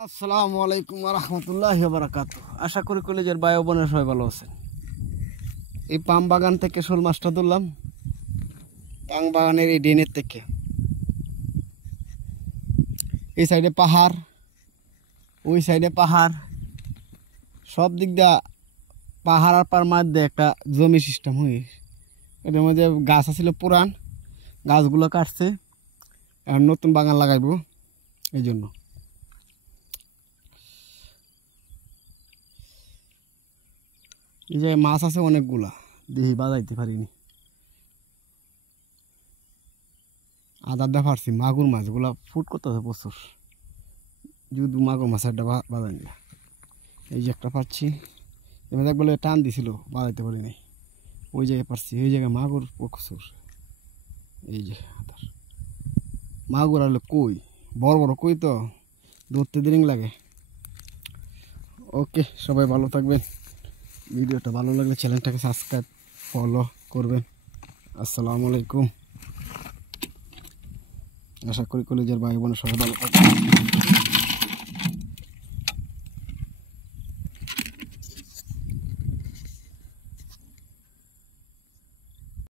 আসসালামু আলাইকুম ওয়া রাহমাতুল্লাহি ওয়া বারাকাতুহু। আশা করি কলেজের ভাই ও বোনেরা সবাই ভালো আছেন। এই পাম বাগান থেকে শোল মাছটা ধরলাম, পাম বাগানের এই ড্রেনের থেকে। এই সাইডে পাহাড়, ওই সাইডে পাহাড়, সব দিক দিয়া পাহাড় আর পার মধ্যে একটা জমি সিস্টেম হয়ে, এটার মধ্যে গাছ আছিল পুরান, গাছগুলো কাটছে, আর নতুন বাগান লাগাইব। এই জন্য এই যে মাছ আছে অনেকগুলা, দেখি বাজাইতে পারিনি। আদারটা পারছি, মাগুর মাছগুলা ফুট করতেছে প্রচুর, যদি মাগুর মাছ একটা বাজাই না। এই যে একটা পারছি, এবার বলে টান দিছিল, বাজাইতে পারিনি। ওই জায়গায় পারছি, ওই জায়গায় মাগুর প্রচুর। এই যে আদার মাগুর আলে কই, বড় বড় কই, তো ধরতে দেরি লাগে। ওকে, সবাই ভালো থাকবেন। ভিডিওটা ভালো লাগলে চ্যানেলটাকে সাবস্ক্রাইব ফলো করবেন। আসসালামু আলাইকুম। আশা করি কলেজের ভাই বোনের সবাই ভালো থাকবেন।